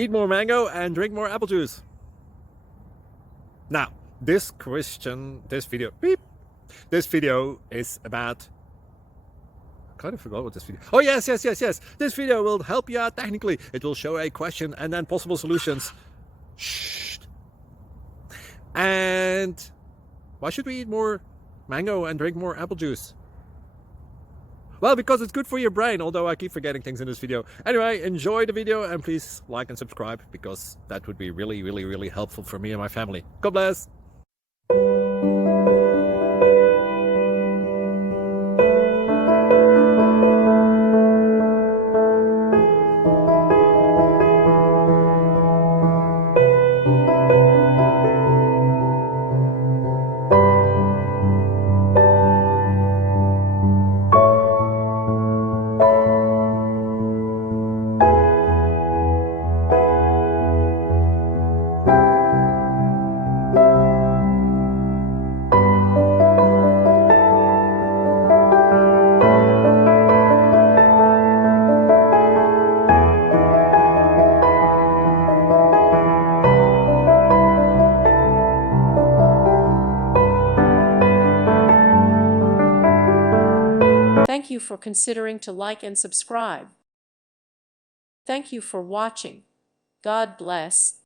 Eat more mango and drink more apple juice. Now, this video is about... I kind of forgot what this video... Oh, yes. This video will help you out technically. It will show a question and then possible solutions. Shh. And why should we eat more mango and drink more apple juice? Well, because it's good for your brain, although I keep forgetting things in this video. Anyway, enjoy the video and please like and subscribe, because that would be really helpful for me and my family. God bless! Thank you for considering to like and subscribe. Thank you for watching. God bless.